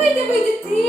We did it.